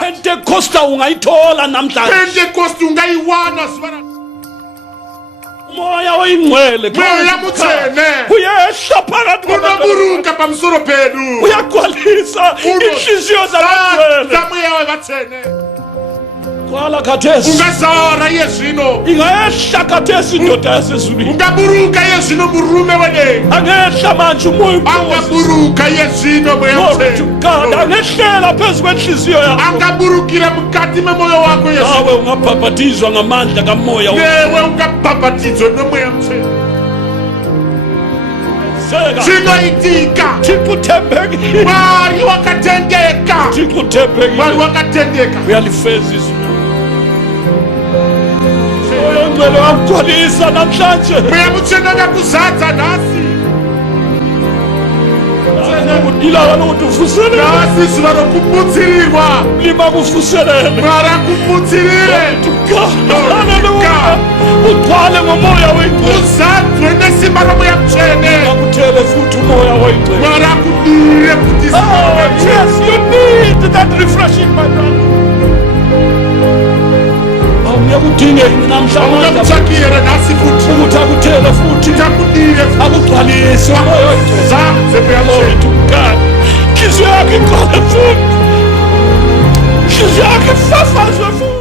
Pentecost ungayithola namhlanje. Pentecost ungayiwana sibana. Moya oyingcwele uyehla phakathi unoburuka pamsoro penu uyagcwalisa inhliziyo zabathene kwala khathesi ungazara yezino ingehla khathesi indoda yasezulwini ungaburuka yezino murume wene angehla manje umoya angaburuka yezino moya angehlela phezu kwenhliziyo yakho angaburukira mkati memoyo wako Yesu nawe ungabhabhatizwa ngamandla kamoya wewe ungabhabhatizwa nomoya mtheni Chinoitika Chikuthembekile Wari wakatendeka Chikuthembekile Wari wakatendeka Uyalifeza izwi Oyongcwele wamgcwalisa namhlanje Uyamutshenga kuzatha nasi ilanga lokuthi ufuselele nasi izuba lokuputsirirwa lima kufuselele mara kuputsirile haleluya ugcwale ngomoya wengcwele uzandwe nesimba lomoya mtshene akuthele futhi umoya wengcwele mara kudire futhi yes you need that refreshing my brother awuyakudinge namhlanje ungamthakire nasi futhi ukuthi akuthele futhi akudire akugcwalise umoya wengcwele zanze beyamtshene inhliziyo yakho igcwale futhi inhliziyo yakho ifafazwe futhi